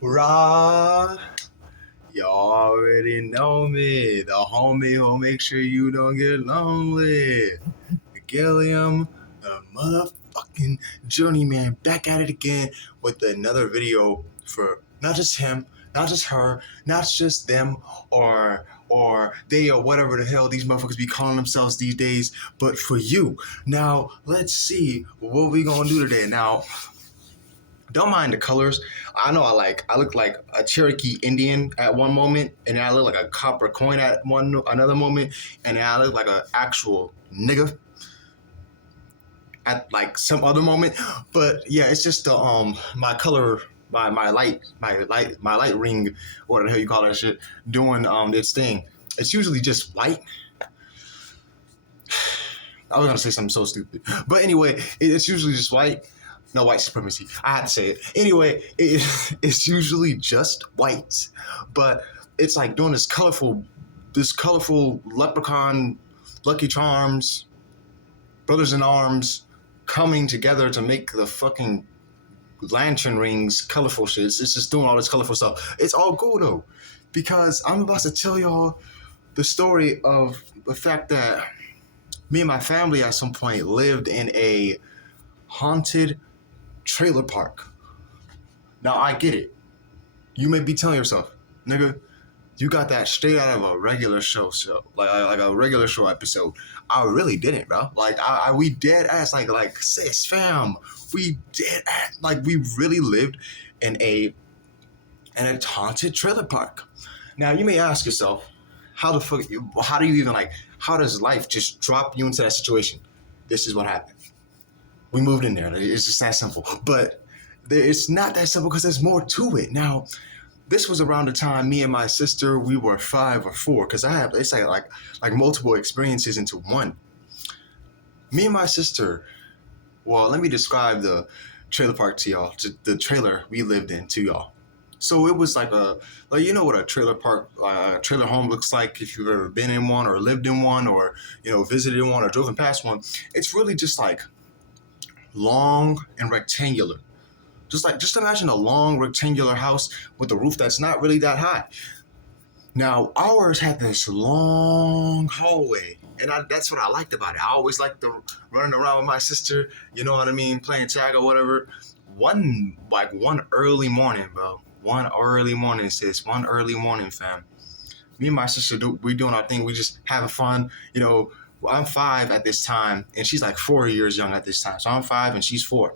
Hoorah! You already know me, the homie who'll make sure you don't get lonely. Gilliam, the motherfucking journeyman, back at it again with another video for not just him, not just her, not just them, or they, or whatever the hell these motherfuckers be calling themselves these days, but for you. Now, let's see what we gonna do today. Now, don't mind the colors. I know I look like a Cherokee Indian at one moment, and then I look like a copper coin at another moment, and then I look like an actual nigga at like some other moment. But yeah, it's just the my color, my light ring, what the hell you call that shit, doing its thing. It's usually just white. I was gonna say something so stupid, but anyway, it's usually just white. No, white supremacy. I had to say it. Anyway, it's usually just white, but it's like doing this colorful leprechaun, Lucky Charms, Brothers in Arms coming together to make the fucking lantern rings colorful shit. It's just doing all this colorful stuff. It's all cool though, because I'm about to tell y'all the story of the fact that me and my family at some point lived in a haunted trailer park. Now I get it. You may be telling yourself, nigga, you got that straight out of a regular show, like a regular show episode. I really didn't, bro. Like we dead ass, like sis, fam. We dead ass, like we really lived in a haunted trailer park. Now you may ask yourself, how does life just drop you into that situation? This is what happened. We moved in there. It's just that simple. But it's not that simple because there's more to it. Now, this was around the time me and my sister, we were 5 or 4, because it's like multiple experiences into one. Me and my sister, well, let me describe the trailer park to y'all, the trailer we lived in to y'all. So it was like you know what a trailer park, trailer home looks like if you've ever been in one or lived in one or, visited one or driven past one. It's really just like long and rectangular. Just imagine a long rectangular house with a roof that's not really that high. Now, ours had this long hallway, and that's what I liked about it. I always liked running around with my sister, you know what I mean, playing tag or whatever. One early morning, bro. One early morning, sis. One early morning, fam. Me and my sister, we doing our thing. We just having fun, I'm 5 at this time, and she's like 4 years young at this time. So I'm 5 and she's 4.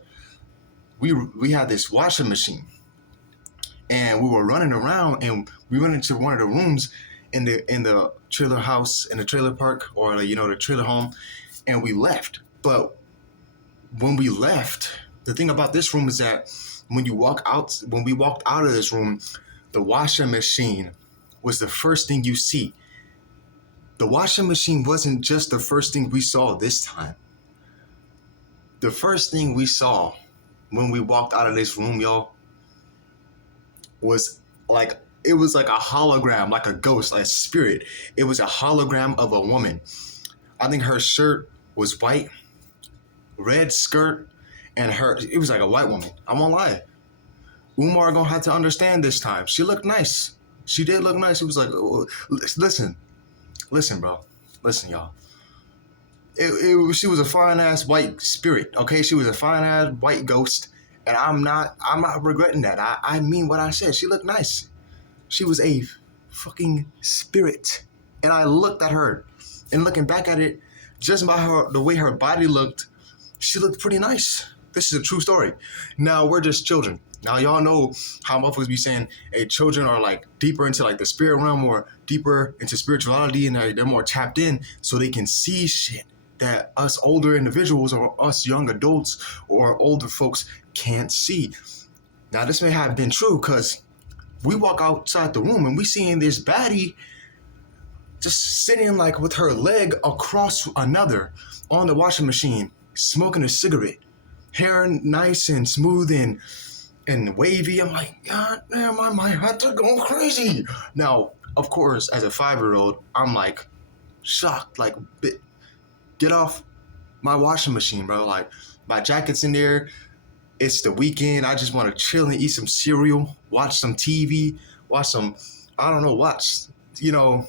We had this washing machine, and we were running around, and we went into one of the rooms in the trailer house, in the trailer park, or the trailer home, and we left. But when we left, the thing about this room is that when we walked out of this room, the washing machine was the first thing you see. The washing machine wasn't just the first thing we saw this time. The first thing we saw when we walked out of this room, y'all, was like a hologram, like a ghost, like a spirit. It was a hologram of a woman. I think her shirt was white, red skirt, and it was like a white woman. I won't lie. Umar gonna have to understand this time. She looked nice. She did look nice. It was like, listen, bro. Listen, y'all. She was a fine ass white spirit. Okay, she was a fine ass white ghost, and I'm not regretting that. I mean what I said. She looked nice. She was a fucking spirit, and I looked at her, and looking back at it, just by the way her body looked, she looked pretty nice. This is a true story. Now we're just children. Now y'all know how motherfuckers be saying, hey, children are like deeper into like the spirit realm or deeper into spirituality, and they're more tapped in, so they can see shit that us older individuals or us young adults or older folks can't see. Now this may have been true because we walk outside the room and we seeing this baddie just sitting like with her leg across another on the washing machine, smoking a cigarette, hair nice and smooth and wavy. I'm like, God damn, my heart's going crazy. Now, of course, as a 5-year-old, I'm like shocked, like, get off my washing machine, bro. Like, my jacket's in there. It's the weekend. I just want to chill and eat some cereal, watch some TV, watch some, I don't know, watch, you know,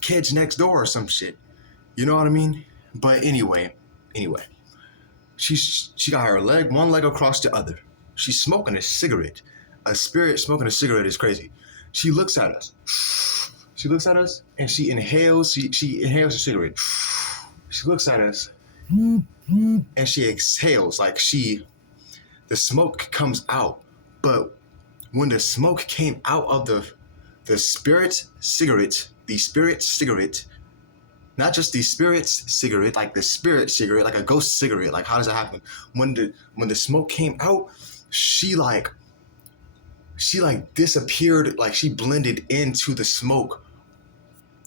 Kids Next Door or some shit. You know what I mean? But anyway, she got her one leg across the other. She's smoking a cigarette. A spirit smoking a cigarette is crazy. She looks at us. She looks at us and she inhales. She inhales a cigarette. She looks at us and she exhales like the smoke comes out. But when the smoke came out of the spirit cigarette, not just the spirit's cigarette, like the spirit cigarette, like a ghost cigarette. Like, how does that happen? When the smoke came out, she disappeared, like she blended into the smoke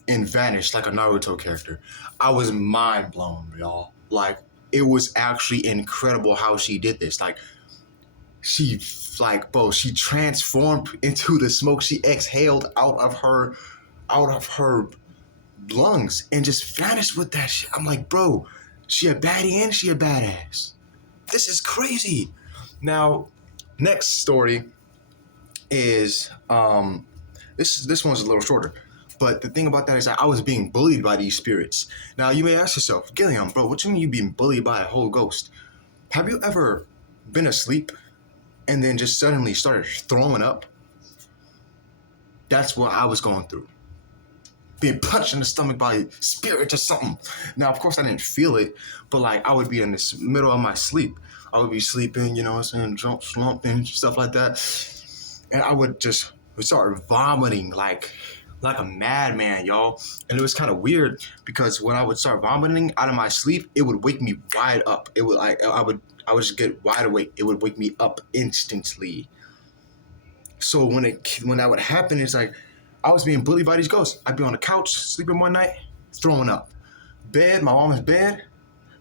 and vanished like a Naruto character. I was mind blown, y'all. Like, it was actually incredible how she did this. Like, she transformed into the smoke. She exhaled out of her lungs and just vanished with that shit. I'm like, bro, she a baddie and she a badass. This is crazy. Now, next story is this one's a little shorter. But the thing about that is that I was being bullied by these spirits. Now, you may ask yourself, Gilliam, bro, what you mean you being bullied by a whole ghost? Have you ever been asleep and then just suddenly started throwing up? That's what I was going through. Being punched in the stomach by spirits or something. Now, of course, I didn't feel it, but like I would be in the middle of my sleep. I would be sleeping, you know what I'm saying, slumping, stuff like that. And I would just start vomiting like a madman, y'all. And it was kind of weird because when I would start vomiting out of my sleep, it would wake me wide up. It would I would just get wide awake. It would wake me up instantly. So when that would happen, it's like I was being bullied by these ghosts. I'd be on the couch sleeping one night, throwing up. Bed, my mama's bed,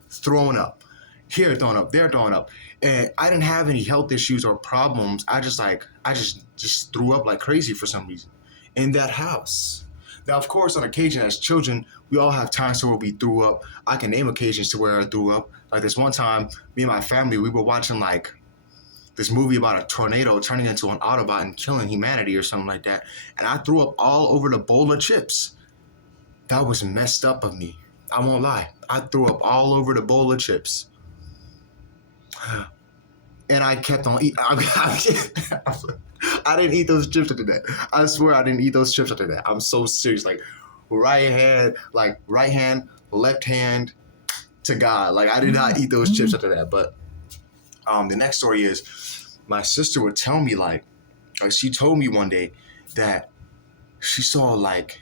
throwing up. Here throwing up, there throwing up. And I didn't have any health issues or problems. I just threw up like crazy for some reason in that house. Now, of course, on occasion as children, we all have times where we threw up. I can name occasions to where I threw up. Like this one time, me and my family, we were watching like this movie about a tornado turning into an Autobot and killing humanity or something like that. And I threw up all over the bowl of chips. That was messed up of me. I won't lie. I threw up all over the bowl of chips. And I kept on eating. I didn't eat those chips after that. I swear I didn't eat those chips after that. I'm so serious. Like right hand, left hand to God. Like I did not eat those chips after that. But the next story is my sister would tell me she told me one day that she saw like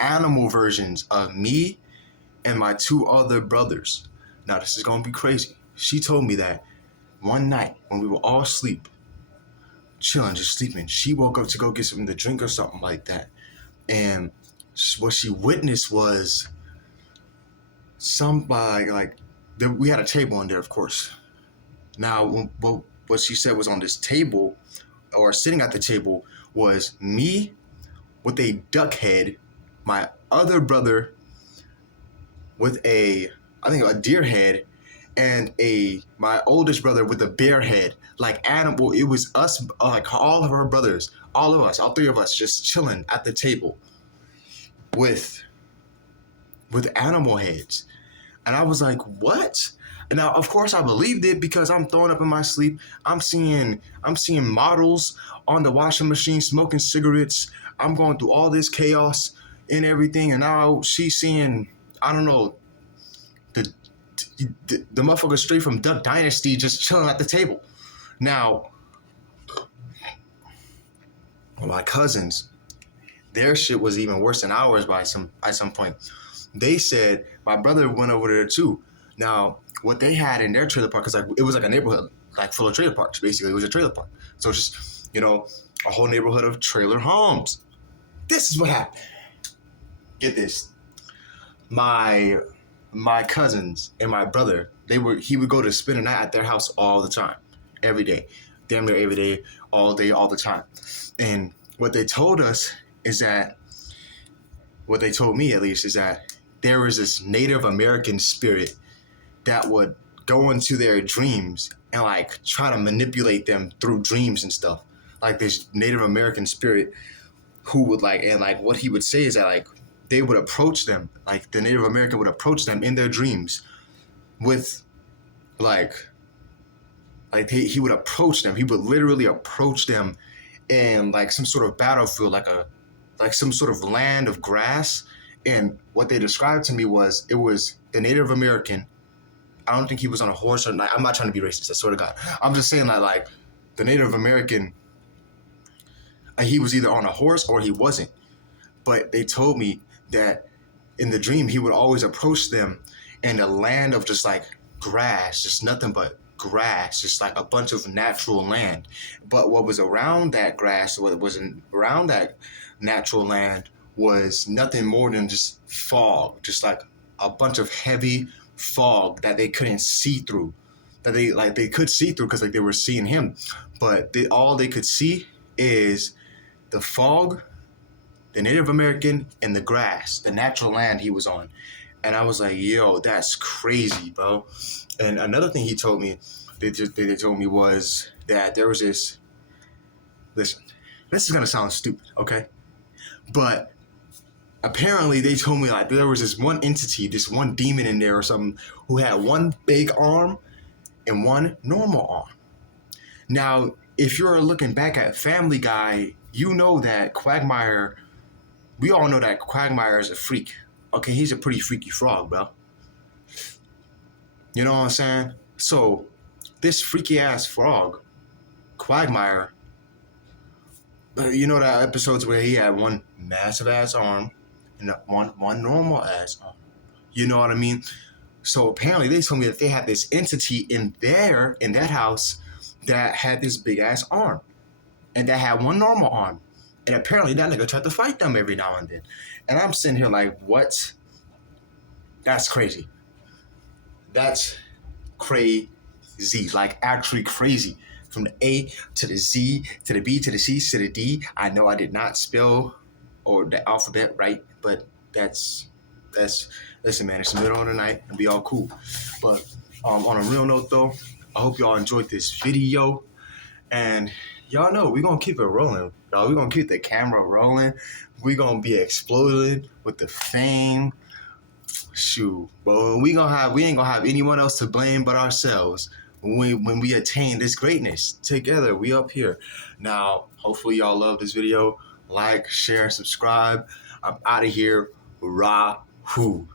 animal versions of me and my two other brothers. Now this is gonna be crazy. She told me that one night when we were all asleep, chilling, just sleeping, she woke up to go get something to drink or something like that. And what she witnessed was we had a table in there, of course. Now, what she said was on this table, or sitting at the table, was me with a duck head, my other brother with I think a deer head, and my oldest brother with a bear head. Like animal, it was us, like all of our brothers, all of us, all three of us, just chilling at the table with animal heads. And I was like, what? And now, of course, I believed it because I'm throwing up in my sleep. I'm seeing models on the washing machine smoking cigarettes. I'm going through all this chaos and everything. And now she's seeing, I don't know, the motherfucker straight from Duck Dynasty just chilling at the table. Now, my cousins, their shit was even worse than ours at some point. They said my brother went over there too. Now, what they had in their trailer park, because it was like a neighborhood like full of trailer parks. Basically, it was a trailer park. So it's just, a whole neighborhood of trailer homes. This is what happened. Get this. My cousins and my brother, he would go to spend a night at their house all the time, every day, damn near every day, all day, all the time. And what they told me at least, is that there was this Native American spirit that would go into their dreams and like try to manipulate them through dreams and stuff. Like this Native American spirit who would like, and like what he would say is that like they would approach them, like the Native American would approach them in their dreams with like he would approach them. He would literally approach them in like some sort of battlefield, like some sort of land of grass. And what they described to me was it was the Native American. I don't think he was on a horse or not. I'm not trying to be racist, I swear to God. I'm just saying that like the Native American, he was either on a horse or he wasn't. But they told me that in the dream he would always approach them in a land of just like grass, just nothing but grass, just like a bunch of natural land. But what was around that grass, what was around that natural land was nothing more than just fog, just like a bunch of heavy fog that they couldn't see through, that they could see through because like they were seeing him, but all they could see is the fog, the Native American, and the grass, the natural land he was on. And I was like, yo, that's crazy, bro. And another thing he told me, they told me was that there was this, listen, this is gonna sound stupid, okay? But apparently they told me like there was this one entity, this one demon in there or something who had one big arm and one normal arm. Now, if you're looking back at Family Guy, you know that Quagmire, we all know that Quagmire is a freak. Okay, he's a pretty freaky frog, bro. You know what I'm saying? So, this freaky ass frog, Quagmire, you know that episodes where he had one massive ass arm and one normal ass arm. You know what I mean? So apparently they told me that they had this entity in that house that had this big ass arm and that had one normal arm. And apparently that nigga tried to fight them every now and then. And I'm sitting here like, what? That's crazy. That's crazy. Like actually crazy. From the A to the Z to the B to the C to the D. I know I did not spell or the alphabet right, but that's listen, man, it's the middle of the night and be all cool. But on a real note though, I hope y'all enjoyed this video. And y'all know we're gonna keep it rolling. Y'all, we're gonna keep the camera rolling. We're gonna be exploding with the fame. Shoot. But we ain't gonna have anyone else to blame but ourselves when we attain this greatness. Together, we up here. Now, hopefully y'all love this video. Like, share, subscribe. I'm out of here. Rahu.